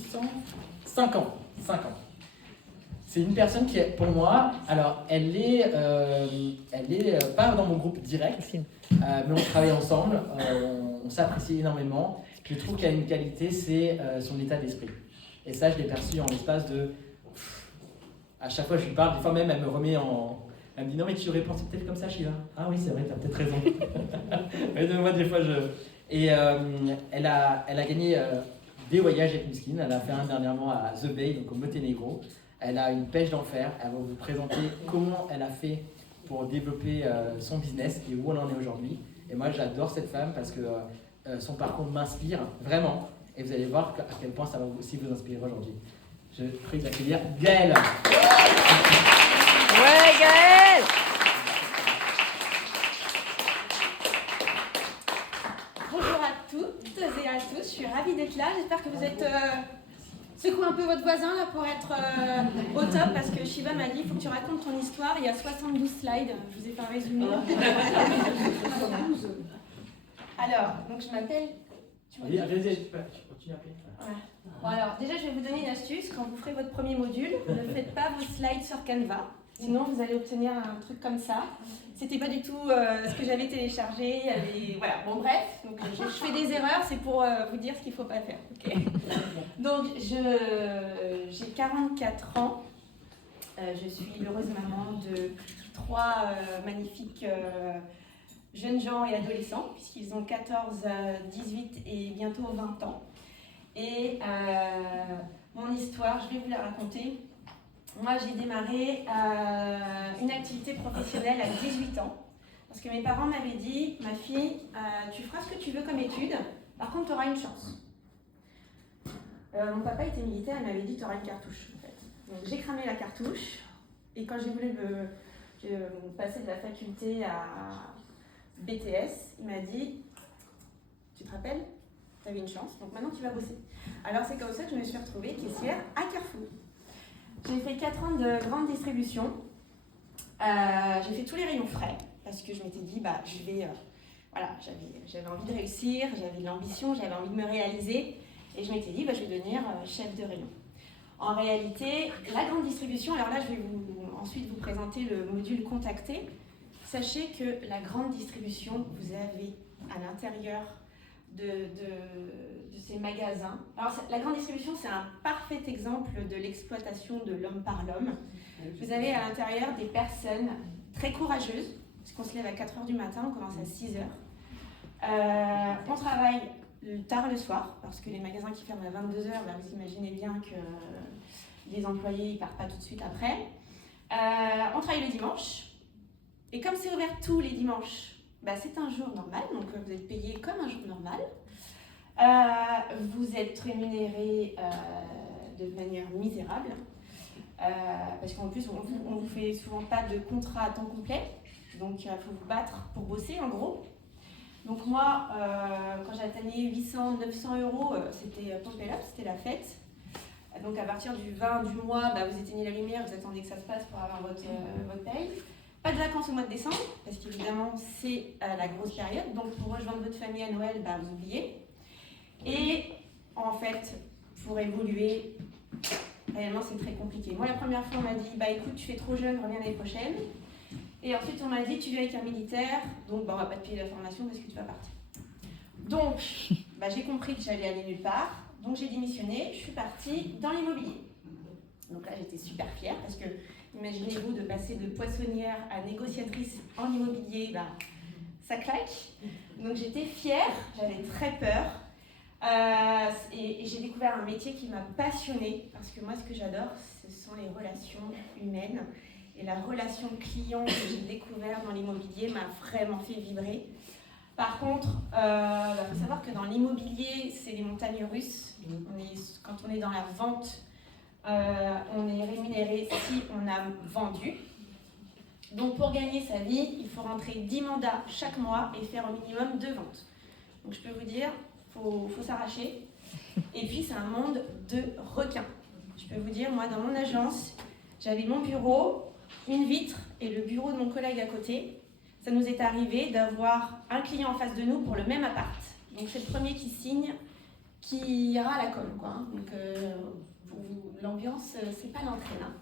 puissant. 5 ans. 5 ans. C'est une personne qui est, pour moi, alors elle est pas dans mon groupe direct, mais on travaille ensemble, on s'apprécie énormément. Je trouve qu'elle a une qualité, c'est son état d'esprit. Et ça, je l'ai perçu en l'espace de... À chaque fois que je lui parle, des fois même, elle me remet en... Elle me dit, non mais tu aurais pensé peut-être comme ça, Shiva. Ah oui, c'est vrai, t'as peut-être raison. Et moi, des fois, Et elle a gagné des voyages avec Miskin. Elle a fait un dernièrement à The Bay, donc au Monténégro. Elle a une pêche d'enfer. Elle va vous présenter comment elle a fait pour développer son business et où elle en est aujourd'hui. Et moi, j'adore cette femme parce que son parcours m'inspire vraiment. Et vous allez voir à quel point ça va aussi vous inspirer aujourd'hui. Je prie d'accueillir Gaëlle. Ouais, Gaëlle! Bonjour à toutes et à tous, je suis ravie d'être là. J'espère que vous êtes... Secouez un peu votre voisin là pour être au top parce que Shiva m'a dit il faut que tu racontes ton histoire. Il y a 72 slides, je vous ai pas résumé. Alors, donc je m'appelle... Oui, vas-y, tu continues après. Ouais. Bon alors, déjà je vais vous donner une astuce. Quand vous ferez votre premier module, ne faites pas vos slides sur Canva. Sinon, vous allez obtenir un truc comme ça. C'était pas du tout ce que j'avais téléchargé. Voilà, bon bref, donc, je fais des erreurs, c'est pour vous dire ce qu'il ne faut pas faire. Okay. Donc, j'ai 44 ans. Je suis l'heureuse maman de 3 magnifiques jeunes gens et adolescents, puisqu'ils ont 14, 18 et bientôt 20 ans. Et mon histoire, je vais vous la raconter. Moi, j'ai démarré une activité professionnelle à 18 ans parce que mes parents m'avaient dit, ma fille, tu feras ce que tu veux comme étude, par contre, tu auras une chance. Mon papa était militaire, il m'avait dit, tu auras une cartouche. En fait. Donc, j'ai cramé la cartouche et quand j'ai voulu passer de la faculté à BTS, il m'a dit, tu te rappelles, tu avais une chance, donc maintenant tu vas bosser. Alors, c'est comme ça que je me suis retrouvée caissière à Carrefour. J'ai fait 4 ans de grande distribution. J'ai fait tous les rayons frais parce que je m'étais dit, voilà, j'avais envie de réussir, j'avais de l'ambition, j'avais envie de me réaliser. Et je m'étais dit, je vais devenir chef de rayon. En réalité, la grande distribution, alors là, je vais ensuite vous présenter le module contacté. Sachez que la grande distribution, vous avez à l'intérieur de ces magasins. Alors, la grande distribution, c'est un parfait exemple de l'exploitation de l'homme par l'homme. Vous avez à l'intérieur des personnes très courageuses, parce qu'on se lève à 4h du matin, on commence à 6h. On travaille tard le soir, parce que les magasins qui ferment à 22h, vous imaginez bien que les employés ne partent pas tout de suite après. On travaille le dimanche, et comme c'est ouvert tous les dimanches, c'est un jour normal, donc vous êtes payé comme un jour normal. Vous êtes rémunéré de manière misérable, parce qu'en plus, on vous fait souvent pas de contrat à temps complet, donc il faut vous battre pour bosser en gros. Donc moi, quand j'atteignais 800, 900 euros, c'était pompé up, c'était la fête. Donc à partir du 20 du mois, vous éteignez la lumière, vous attendez que ça se passe pour avoir votre paye. Pas de vacances au mois de décembre, parce qu'évidemment c'est la grosse période. Donc pour rejoindre votre famille à Noël, vous oubliez. Et en fait, pour évoluer, réellement c'est très compliqué. Moi la première fois on m'a dit, écoute, tu fais trop jeune, reviens l'année prochaine. Et ensuite on m'a dit, tu viens avec un militaire, donc on va pas te payer la formation parce que tu vas partir. Donc j'ai compris que j'allais aller nulle part, donc j'ai démissionné, je suis partie dans l'immobilier. Donc là j'étais super fière parce que imaginez-vous de passer de poissonnière à négociatrice en immobilier, ça claque. Donc j'étais fière, j'avais très peur. Et j'ai découvert un métier qui m'a passionnée parce que moi ce que j'adore ce sont les relations humaines et la relation client que j'ai découvert dans l'immobilier m'a vraiment fait vibrer. Par contre, faut savoir que dans l'immobilier c'est les montagnes russes. Quand on est dans la vente, on est rémunéré si on a vendu. Donc pour gagner sa vie, il faut rentrer 10 mandats chaque mois et faire au minimum 2 ventes. Donc je peux vous dire, faut s'arracher. Et puis c'est un monde de requins. Je peux vous dire, moi dans mon agence, j'avais mon bureau, une vitre et le bureau de mon collègue à côté. Ça nous est arrivé d'avoir un client en face de nous pour le même appart. Donc c'est le premier qui signe qui ira à la colle, quoi. Donc, l'ambiance, c'est pas l'entraîne. Hein.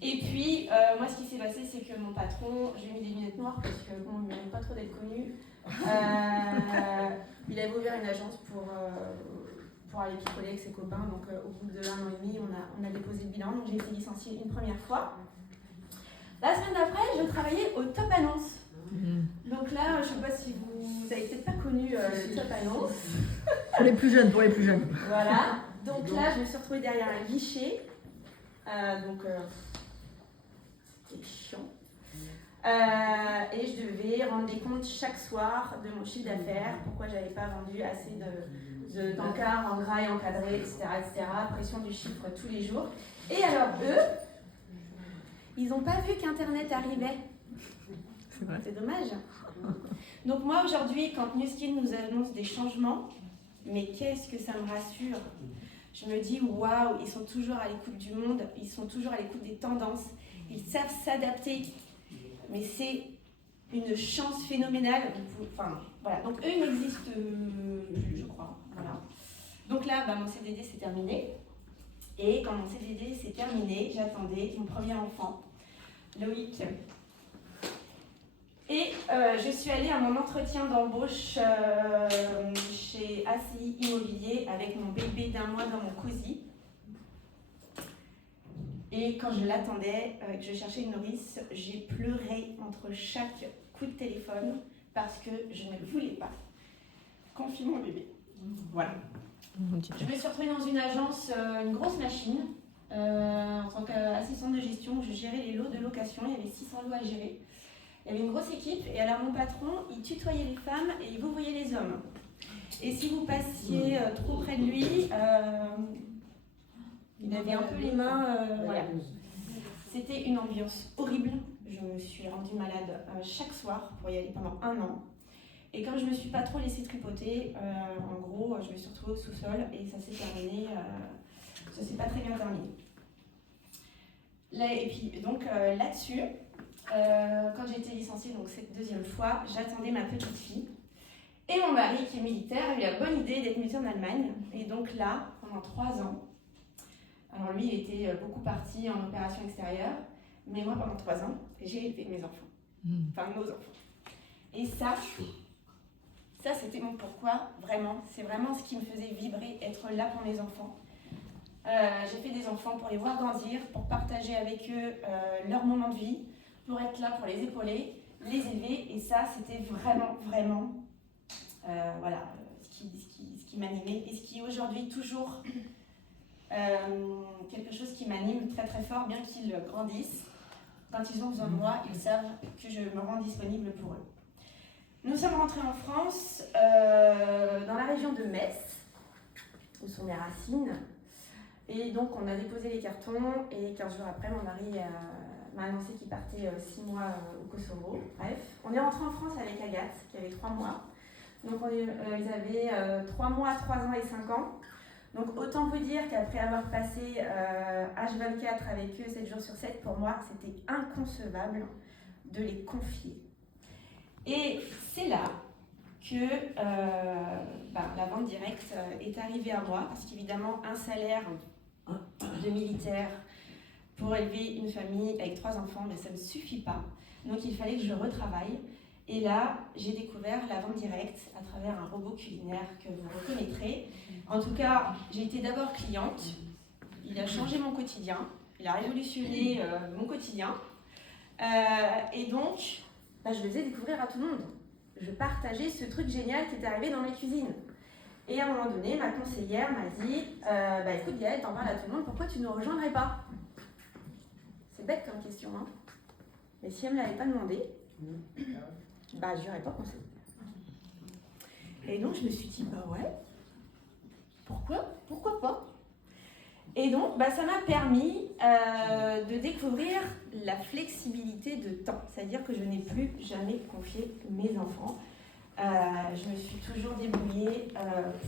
Et puis, moi, ce qui s'est passé, c'est que mon patron, j'ai mis des lunettes noires parce que bon, il n'aime pas trop d'être connu. Il avait ouvert une agence pour aller picoler avec ses copains. Donc, au bout de 1 an et demi, on a déposé le bilan. Donc, j'ai été licenciée une première fois. La semaine d'après, je travaillais au Top Annonce. Donc là, je ne sais pas si vous avez peut-être pas connu le Top Annonce. Pour les plus jeunes, pour les plus jeunes. Voilà. Donc là, je me suis retrouvée derrière un guichet. C'était chiant. Et je devais rendre des comptes chaque soir de mon chiffre d'affaires, pourquoi j'avais pas vendu assez d'encarts en gras et encadrés, etc., etc. Pression du chiffre tous les jours. Et alors eux, ils n'ont pas vu qu'Internet arrivait. C'est dommage. Donc moi aujourd'hui, quand Nu Skin nous annonce des changements, mais qu'est-ce que ça me rassure. Je me dis, waouh, ils sont toujours à l'écoute du monde, ils sont toujours à l'écoute des tendances, ils savent s'adapter. Mais c'est une chance phénoménale. Enfin, voilà. Donc eux, ils n'existent, je crois. Voilà. Donc là, mon CDD s'est terminé. Et quand mon CDD s'est terminé, j'attendais mon premier enfant, Loïc. Et je suis allée à mon entretien d'embauche chez ACI Immobilier avec mon bébé d'1 mois dans mon cosy. Et quand je l'attendais, que je cherchais une nourrice, j'ai pleuré entre chaque coup de téléphone parce que je ne voulais pas confier mon bébé. Voilà. Je me suis retrouvée dans une agence, une grosse machine, en tant qu'assistante de gestion. Je gérais les lots de location, il y avait 600 lots à gérer. Il y avait une grosse équipe et alors mon patron, il tutoyait les femmes et il vous voyait les hommes. Et si vous passiez trop près de lui, il avait un peu les mains, voilà. C'était une ambiance horrible. Je me suis rendue malade chaque soir pour y aller pendant 1 an. Et comme je ne me suis pas trop laissée tripoter, en gros, je me suis retrouvée au sous-sol et ça s'est terminé, ça s'est pas très bien terminé. Là, et puis donc là-dessus, quand j'ai été licenciée, donc cette 2e fois, j'attendais ma petite fille. Et mon mari, qui est militaire, a eu la bonne idée d'être muté en Allemagne. Et donc là, pendant 3 ans, alors lui, il était beaucoup parti en opération extérieure, mais moi, pendant 3 ans, j'ai élevé mes enfants. Enfin, nos enfants. Et ça c'était mon pourquoi, vraiment. C'est vraiment ce qui me faisait vibrer, être là pour mes enfants. J'ai fait des enfants pour les voir grandir, pour partager avec eux leur moment de vie, pour être là pour les épauler, les élever. Et ça, c'était vraiment, vraiment voilà, ce qui m'animait et ce qui est aujourd'hui toujours quelque chose qui m'anime très très fort, bien qu'ils grandissent. Quand ils ont besoin de moi, ils savent que je me rends disponible pour eux. Nous sommes rentrés en France, dans la région de Metz, où sont mes racines. Et donc on a déposé les cartons et 15 jours après, mon mari m'a annoncé qu'il partait 6 mois au Kosovo. Bref, on est rentré en France avec Agathe, qui avait 3 mois. Donc ils avaient 3 mois, 3 ans et 5 ans. Donc autant vous dire qu'après avoir passé H24 avec eux 7 jours sur 7, pour moi c'était inconcevable de les confier. Et c'est là que la vente directe est arrivée à moi, parce qu'évidemment un salaire de militaire pour élever une famille avec 3 enfants, mais ça ne suffit pas. Donc il fallait que je retravaille. Et là, j'ai découvert la vente directe à travers un robot culinaire que vous reconnaîtrez. En tout cas, j'ai été d'abord cliente. Il a changé mon quotidien. Il a révolutionné mon quotidien. Et donc, je le faisais découvrir à tout le monde. Je partageais ce truc génial qui est arrivé dans mes cuisines. Et à un moment donné, ma conseillère m'a dit écoute Gaëlle, t'en parles à tout le monde, pourquoi tu ne nous rejoindrais pas? C'est bête comme question, hein. Mais si elle ne me l'avait pas demandé, j'y aurais pas pensé. Et donc je me suis dit, ouais, pourquoi pas? Et donc ça m'a permis de découvrir la flexibilité de temps. C'est-à-dire que je n'ai plus jamais confié mes enfants. Je me suis toujours débrouillée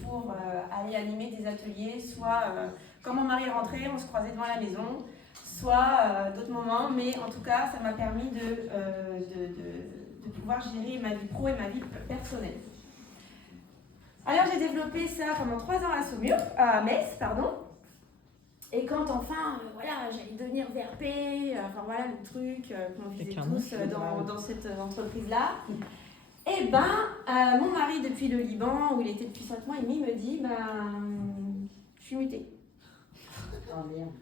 pour aller animer des ateliers, soit quand mon mari est rentré, on se croisait devant la maison, soit d'autres moments, mais en tout cas, ça m'a permis de pouvoir gérer ma vie pro et ma vie personnelle. Alors j'ai développé ça pendant 3 ans à Saumur, à Metz, pardon. Et quand enfin, voilà, j'allais devenir VRP, enfin voilà le truc qu'on visait tous dans cette entreprise-là. Et mon mari depuis le Liban, où il était depuis 5 mois et demi, me dit, je suis mutée. Oh merde.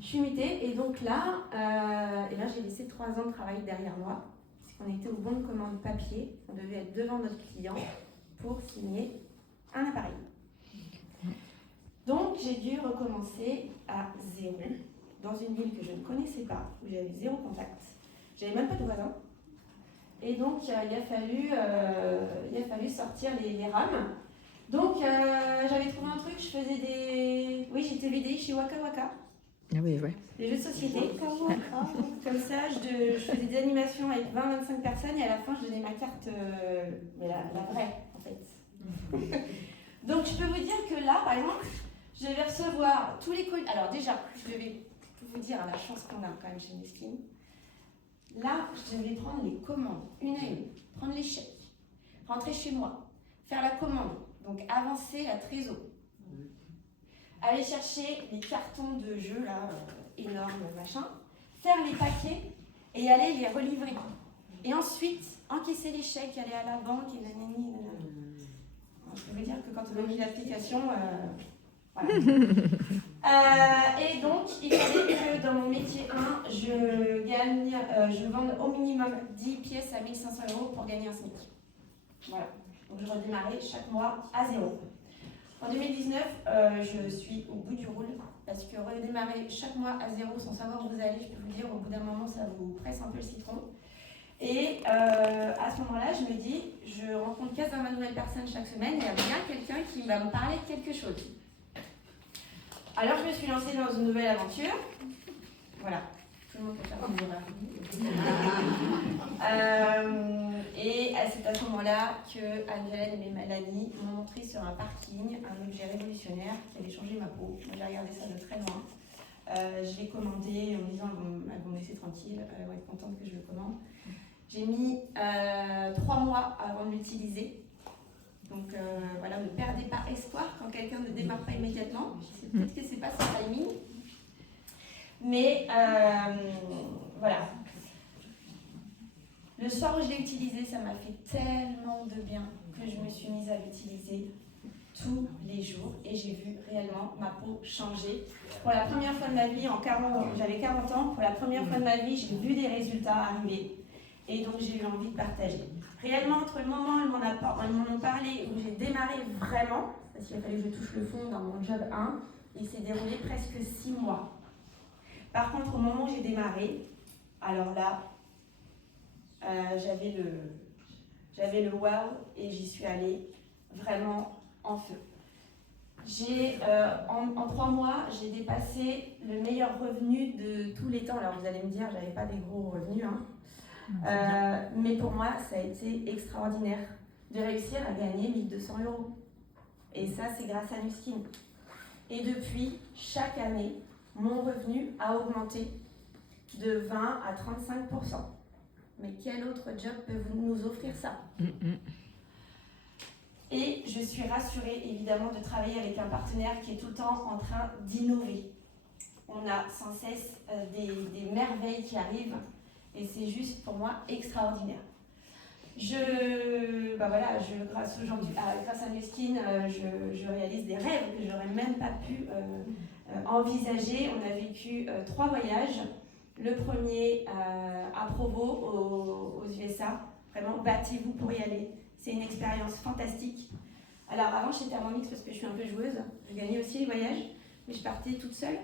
Je suis mutée et donc là, j'ai laissé 3 ans de travail derrière moi, parce qu'on était au bon de commande papier, on devait être devant notre client pour signer un appareil. Donc j'ai dû recommencer à zéro, dans une ville que je ne connaissais pas, où j'avais 0 contact. J'avais même pas de voisins. Et donc il a fallu sortir les rames. Donc j'avais trouvé un truc, j'étais VDI chez Waka Waka. Ah oui, ouais. Les jeux de société. Comme ça, je faisais des animations avec 20-25 personnes et à la fin, je donnais ma carte, mais la vraie, en fait. Donc, je peux vous dire que là, par exemple, je vais recevoir tous les colis. Alors déjà, je vais vous dire la chance qu'on a quand même chez Neskin. Là, je vais prendre les commandes, une à une, prendre les chèques, rentrer chez moi, faire la commande, donc avancer la trésor. Aller chercher les cartons de jeux, là, énormes, machin, faire les paquets et aller les relivrer. Et ensuite, encaisser les chèques, aller à la banque et nanani, nanana. Je peux vous dire que quand on a mis l'application, voilà. Et donc, il fallait que dans mon métier 1, je vende au minimum 10 pièces à 1 500 € pour gagner un SMIC. Voilà. Donc, je redémarrais chaque mois à 0. En 2019, je suis au bout du rôle parce que redémarrer chaque mois à 0 sans savoir où vous allez, je peux vous dire, au bout d'un moment, ça vous presse un peu le citron. Et à ce moment-là, je me dis, je rencontre 15 nouvelles personnes chaque semaine et il y a bien quelqu'un qui va me parler de quelque chose. Alors, je me suis lancée dans une nouvelle aventure. Voilà. Tout le monde peut faire comme et c'est à ce moment-là que Anne-Hélène et Mélanie m'ont montré sur un parking un objet révolutionnaire qui allait changer ma peau. Moi, j'ai regardé ça de très loin. Je l'ai commandé en me disant elles vont me laisser tranquille, elles vont être contentes que je le commande. J'ai mis 3 mois avant de l'utiliser. Donc voilà, ne perdez pas espoir quand quelqu'un ne démarre pas immédiatement. C'est peut-être que c'est pas son timing. Mais voilà. Le soir où je l'ai utilisé, ça m'a fait tellement de bien que je me suis mise à l'utiliser tous les jours et j'ai vu réellement ma peau changer. Pour la première fois de ma vie, j'avais 40 ans, pour la première fois de ma vie, j'ai vu des résultats arriver et donc j'ai eu envie de partager. Réellement, entre le moment où ils m'en ont parlé, où j'ai démarré vraiment, parce qu'il a fallu que je touche le fond dans mon job 1, il s'est déroulé presque 6 mois. Par contre, au moment où j'ai démarré, alors là, j'avais le wow et j'y suis allée vraiment en feu. En 3 mois, j'ai dépassé le meilleur revenu de tous les temps. Alors vous allez me dire, j'avais pas des gros revenus, hein. Mais pour moi, ça a été extraordinaire de réussir à gagner 1 200 €. Et ça, c'est grâce à Nuskin. Et depuis, chaque année, mon revenu a augmenté de 20 à 35%. Mais quel autre job peut nous offrir ça? Et je suis rassurée, évidemment, de travailler avec un partenaire qui est tout le temps en train d'innover. On a sans cesse des merveilles qui arrivent et c'est juste pour moi extraordinaire. Grâce à Nuskin, je réalise des rêves que j'aurais même pas pu envisager. On a vécu 3 voyages. Le premier à Provo, aux USA. Vraiment, battez-vous pour y aller. C'est une expérience fantastique. Alors avant, chez Thermomix, parce que je suis un peu joueuse, je gagnais aussi les voyages, mais je partais toute seule.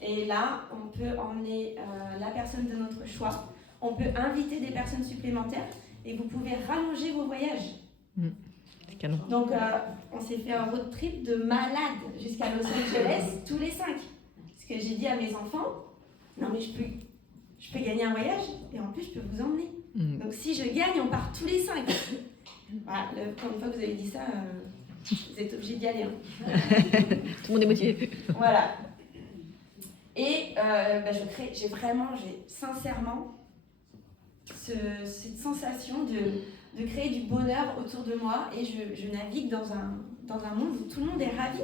Et là, on peut emmener la personne de notre choix. On peut inviter des personnes supplémentaires et vous pouvez rallonger vos voyages. C'est canon. Donc, on s'est fait un road trip de malade jusqu'à Los Angeles, tous les 5. Parce que j'ai dit à mes enfants, non mais je peux gagner un voyage et en plus je peux vous emmener. Donc si je gagne, on part tous les 5. Voilà, quand une fois que vous avez dit ça, vous êtes obligés d'y aller. Hein. Tout le monde est motivé. Voilà. Et j'ai sincèrement cette sensation de créer du bonheur autour de moi et je navigue dans un monde où tout le monde est ravi.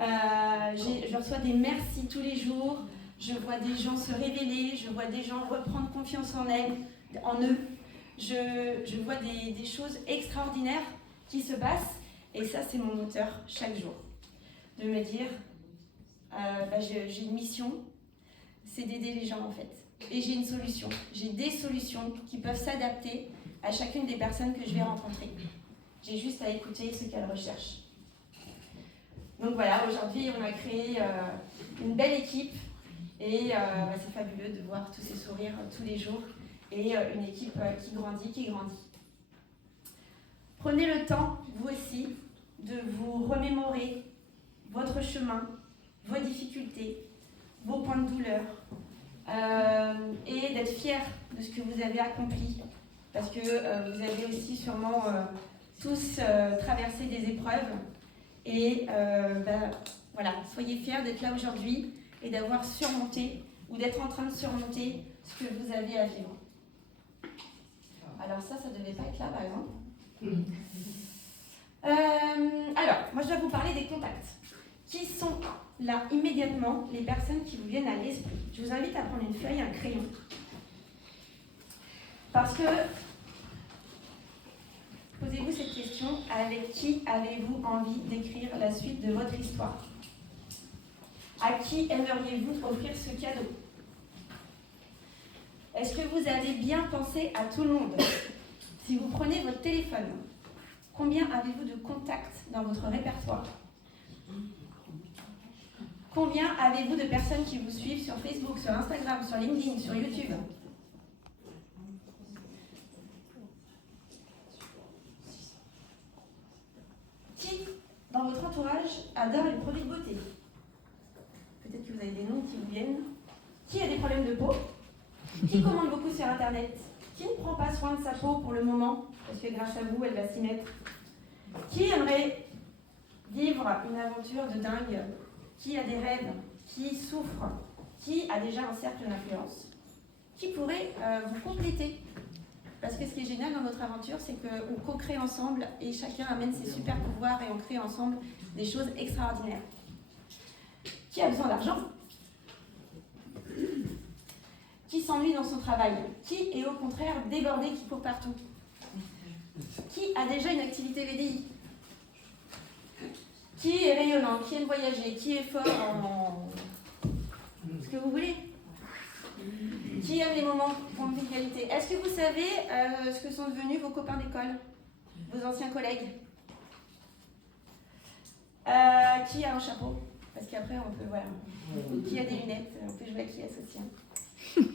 Je reçois des merci tous les jours, je vois des gens se révéler, je vois des gens reprendre confiance en eux. Je vois des choses extraordinaires qui se passent et ça c'est mon moteur chaque jour. De me dire, j'ai une mission, c'est d'aider les gens en fait. Et j'ai une solution, j'ai des solutions qui peuvent s'adapter à chacune des personnes que je vais rencontrer. J'ai juste à écouter ce qu'elles recherchent. Donc voilà, aujourd'hui on a créé une belle équipe et c'est fabuleux de voir tous ces sourires tous les jours et une équipe qui grandit. Prenez le temps, vous aussi, de vous remémorer votre chemin, vos difficultés, vos points de douleur et d'être fiers de ce que vous avez accompli parce que vous avez aussi sûrement tous traversé des épreuves et voilà, soyez fiers d'être là aujourd'hui et d'avoir surmonté ou d'être en train de surmonter ce que vous avez à vivre. Alors ça devait pas être là par exemple. Alors, moi je dois vous parler des contacts. Qui sont là immédiatement les personnes qui vous viennent à l'esprit? Je vous invite à prendre une feuille, un crayon. Parce que, posez-vous cette question, avec qui avez-vous envie d'écrire la suite de votre histoire? À qui aimeriez-vous offrir ce cadeau? Est-ce que vous avez bien pensé à tout le monde? Si vous prenez votre téléphone, combien avez-vous de contacts dans votre répertoire? Combien avez-vous de personnes qui vous suivent sur Facebook, sur Instagram, sur LinkedIn, sur YouTube? Qui, dans votre entourage, adore les produits de beauté? Peut-être que vous avez des noms qui vous viennent. Qui a des problèmes de peau? Qui commande beaucoup sur Internet? Qui ne prend pas soin de sa peau pour le moment? Parce que grâce à vous, elle va s'y mettre. Qui aimerait vivre une aventure de dingue? Qui a des rêves? Qui souffre? Qui a déjà un cercle d'influence? Qui pourrait vous compléter? Parce que ce qui est génial dans notre aventure, c'est qu'on co-crée ensemble et chacun amène ses super pouvoirs et on crée ensemble des choses extraordinaires. Qui a besoin d'argent? Qui s'ennuie dans son travail? Qui est au contraire débordé, qui court partout? Qui a déjà une activité VDI? Qui est rayonnant? Qui aime voyager? Qui est fort en ce que vous voulez? Qui aime les moments convivialité? Est-ce que vous savez ce que sont devenus vos copains d'école? Vos anciens collègues? Qui a un chapeau? Parce qu'après, on peut, voilà. Qui a des lunettes? On peut jouer à qui associé.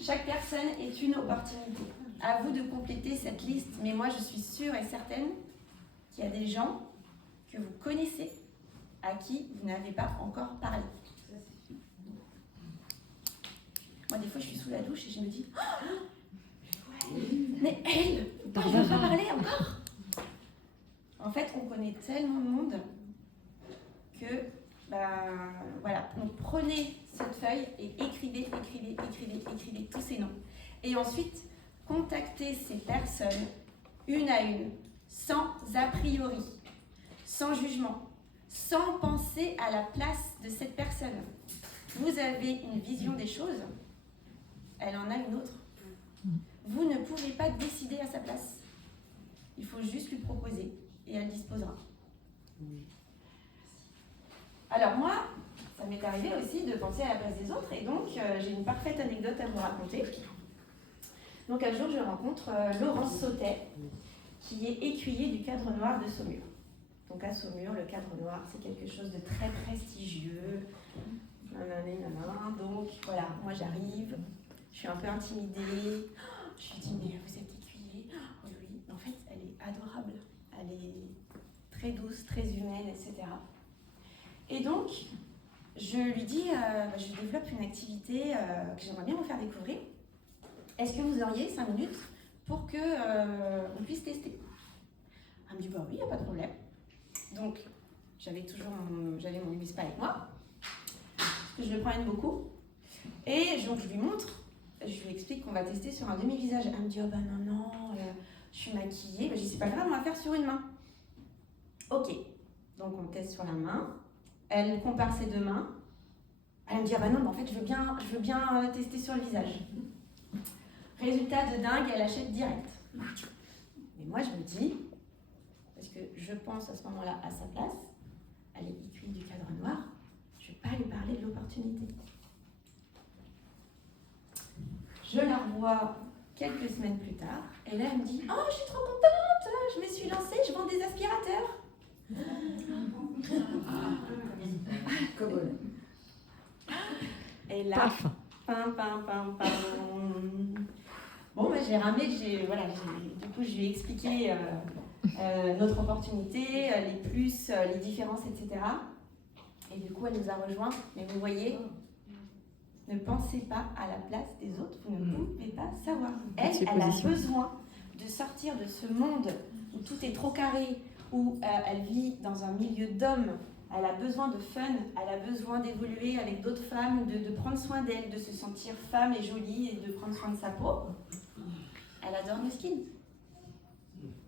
Chaque personne est une opportunité. À vous de compléter cette liste. Mais moi, je suis sûre et certaine qu'il y a des gens que vous connaissez à qui vous n'avez pas encore parlé. Moi, des fois, je suis sous la douche et je me dis oh, mais elle, on ne va pas parler encore. En fait, on connaît tellement de monde que, voilà, donc prenez cette feuille et écrivez tous ces noms. Et ensuite, contactez ces personnes une à une, sans a priori, sans jugement, sans penser à la place de cette personne. Vous avez une vision des choses, elle en a une autre. Vous ne pouvez pas décider à sa place. Il faut juste lui proposer et elle disposera. Alors moi, ça m'est arrivé aussi de penser à la place des autres et donc j'ai une parfaite anecdote à vous raconter. Donc un jour, je rencontre Laurence Sautet, qui est écuyer du Cadre Noir de Saumur. Donc à Saumur, le Cadre Noir, c'est quelque chose de très prestigieux. Donc voilà, moi j'arrive, je suis un peu intimidée. Je lui dis, mais vous êtes écuyer? Oui, oui. En fait, elle est adorable. Elle est très douce, très humaine, etc. Et donc, je lui dis, je développe une activité que j'aimerais bien vous faire découvrir. Est-ce que vous auriez 5 minutes pour qu'on puisse tester? Elle me dit, bah oui, il n'y a pas de problème. Donc, j'avais mon USP avec moi, parce que je le promène beaucoup. Et donc, je lui montre, je lui explique qu'on va tester sur un demi-visage. Elle me dit, oh bah non, je suis maquillée. Je dis, c'est pas grave, on va faire sur une main. Ok, donc on teste sur la main. Elle compare ses 2 mains. Elle me dit, ah bah non, mais en fait, je veux bien tester sur le visage. Résultat de dingue, elle achète direct. Mais moi, je me dis, parce que je pense à ce moment-là à sa place, elle est écurie du cadre noir, je ne vais pas lui parler de l'opportunité. Je la revois quelques semaines plus tard, et là, elle me dit, oh, je suis trop contente, je me suis lancée, je vends des aspirateurs. Et là, Paf. pam. Bon, bah, j'ai ramé, du coup, je lui ai expliqué notre opportunité, les plus, les différences, etc. Et du coup, elle nous a rejoints. Mais vous voyez, ne pensez pas à la place des autres, vous ne pouvez pas savoir. Elle a besoin de sortir de ce monde où tout est trop carré, où elle vit dans un milieu d'hommes. Elle a besoin de fun, elle a besoin d'évoluer avec d'autres femmes, de prendre soin d'elle, de se sentir femme et jolie et de prendre soin de sa peau. Elle adore le skin.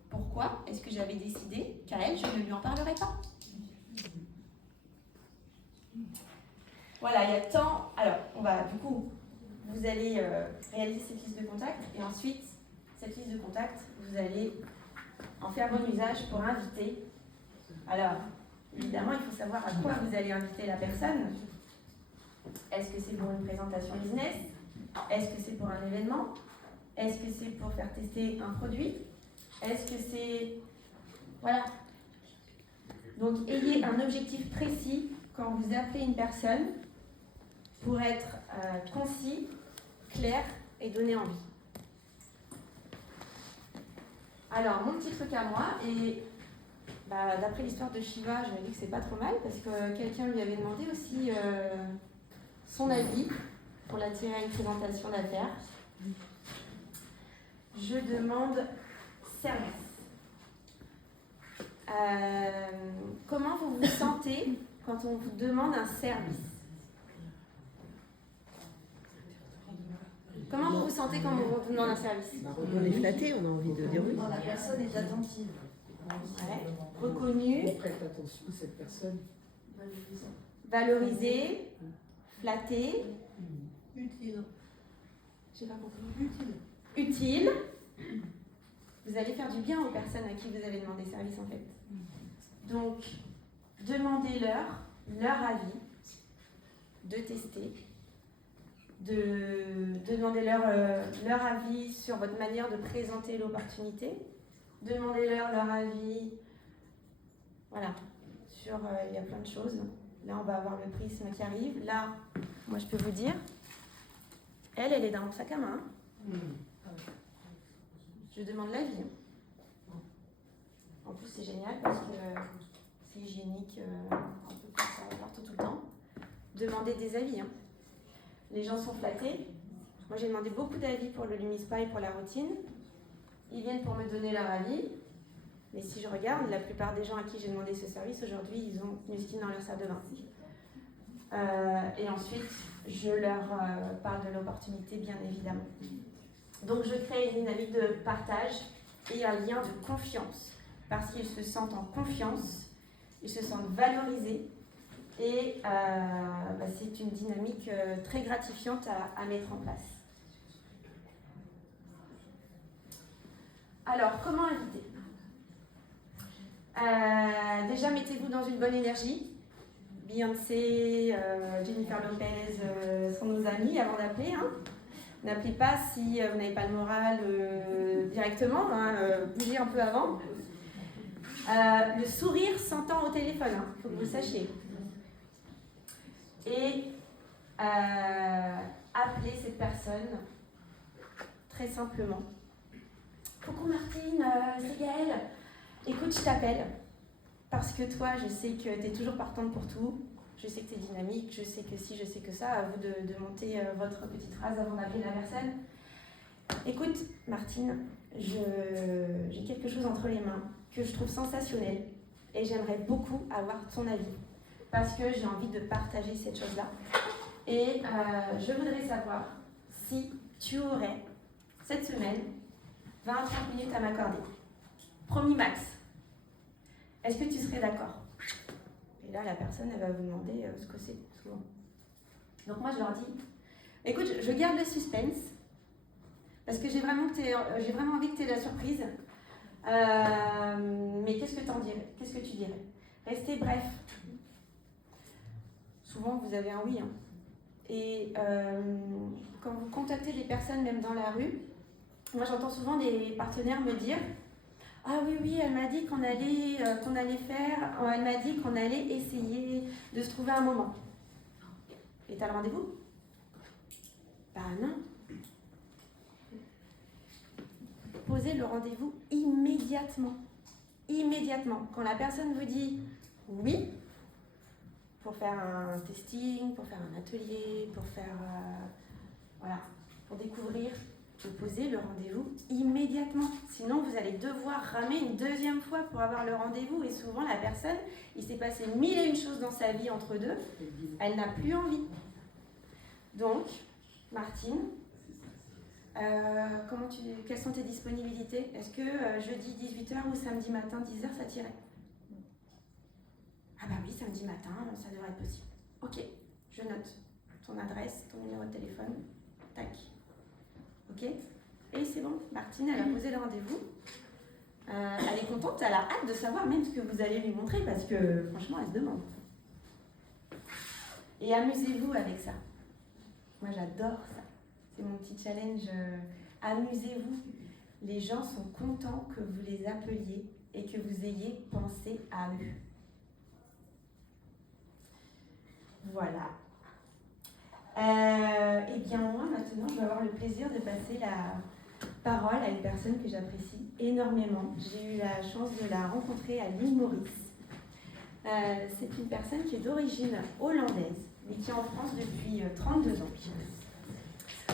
Pourquoi est-ce que j'avais décidé qu'à elle, je ne lui en parlerai pas? Voilà, il y a tant... Alors, vous allez réaliser cette liste de contacts et ensuite, cette liste de contacts, vous allez en faire bon usage pour inviter. Alors, évidemment, il faut savoir à quoi vous allez inviter la personne. Est-ce que c'est pour une présentation business? Est-ce que c'est pour un événement? Est-ce que c'est pour faire tester un produit? Est-ce que c'est... Voilà. Donc, ayez un objectif précis quand vous appelez une personne pour être concis, clair et donner envie. Alors, mon petit truc à moi, et d'après l'histoire de Shiva, je me dis que c'est pas trop mal parce que quelqu'un lui avait demandé aussi son avis pour l'attirer à une présentation d'affaires. Je demande service. Comment vous vous sentez quand on vous demande un service? Comment vous vous sentez quand on vous demande un service? On est flatté, on a envie de dire oui. La personne est attentive. Ouais. Reconnue. On prête attention à cette personne. Valorisée. Flattée. Utile. J'ai pas compris. Utile. Utile. Vous allez faire du bien aux personnes à qui vous avez demandé service en fait. Donc, demandez-leur avis, de tester, de demander leur avis sur votre manière de présenter l'opportunité, demandez-leur avis, voilà, sur, il y a plein de choses. Là, on va avoir le prisme qui arrive. Là, moi, je peux vous dire, elle est dans mon sac à main. Je demande l'avis. En plus, c'est génial parce que c'est hygiénique, on peut faire ça partout tout le temps. Demandez des avis. Les gens sont flattés. Moi, j'ai demandé beaucoup d'avis pour le Lumispa et pour la routine. Ils viennent pour me donner leur avis. Mais si je regarde, la plupart des gens à qui j'ai demandé ce service, aujourd'hui, ils ont une skin dans leur salle de bain. Et ensuite, je leur parle de l'opportunité, bien évidemment. Donc, je crée une dynamique de partage et un lien de confiance. Parce qu'ils se sentent en confiance, ils se sentent valorisés. Et c'est une dynamique très gratifiante à mettre en place. Alors, comment inviter? Déjà, mettez-vous dans une bonne énergie. Beyoncé, Jennifer Lopez sont nos amis avant d'appeler. N'appelez pas si vous n'avez pas le moral directement. Bougez un peu avant. Le sourire s'entend au téléphone, il faut que vous le sachiez. Et appeler cette personne très simplement. Coucou Martine, c'est Gaëlle. Écoute, je t'appelle parce que toi, je sais que tu es toujours partante pour tout. Je sais que tu es dynamique, je sais que si, je sais que ça. À vous de monter votre petite phrase avant d'appeler la personne. Écoute, Martine, j'ai quelque chose entre les mains que je trouve sensationnel et j'aimerais beaucoup avoir ton avis parce que j'ai envie de partager cette chose-là. Et je voudrais savoir si tu aurais cette semaine 20 à 30 minutes à m'accorder. Promis max. Est-ce que tu serais d'accord? Et là, la personne, elle va vous demander ce que c'est, souvent. Donc moi, je leur dis, écoute, je garde le suspense, parce que j'ai vraiment envie que tu aies la surprise. Mais qu'est-ce que tu en dirais? Qu'est-ce que tu dirais? Restez bref. Souvent, vous avez un oui. Hein. Et quand vous contactez des personnes, même dans la rue, moi, j'entends souvent des partenaires me dire « Ah oui, elle m'a dit qu'on allait faire, elle m'a dit qu'on allait essayer de se trouver un moment. » Et t'as le rendez-vous? Bah non. Posez le rendez-vous immédiatement. Immédiatement. Quand la personne vous dit oui, pour faire un testing, pour faire un atelier, pour faire pour découvrir, vous posez le rendez-vous immédiatement. Sinon, vous allez devoir ramer une deuxième fois pour avoir le rendez-vous. Et souvent, la personne, il s'est passé 1001 choses dans sa vie entre deux. Elle n'a plus envie. Donc, Martine, quelles sont tes disponibilités? Est-ce que jeudi 18h ou samedi matin 10h, ça t'irait? Ah bah oui, samedi matin, ça devrait être possible. Ok, je note ton adresse, ton numéro de téléphone. Tac. Ok? Et c'est bon, Martine, elle a posé le rendez-vous. Elle est contente, elle a hâte de savoir même ce que vous allez lui montrer parce que franchement, elle se demande. Et amusez-vous avec ça. Moi, j'adore ça. C'est mon petit challenge. Amusez-vous. Les gens sont contents que vous les appeliez et que vous ayez pensé à eux. Voilà. Et bien moi, maintenant, je vais avoir le plaisir de passer la parole à une personne que j'apprécie énormément. J'ai eu la chance de la rencontrer à l'île Maurice. C'est une personne qui est d'origine hollandaise, mais qui est en France depuis 32 ans.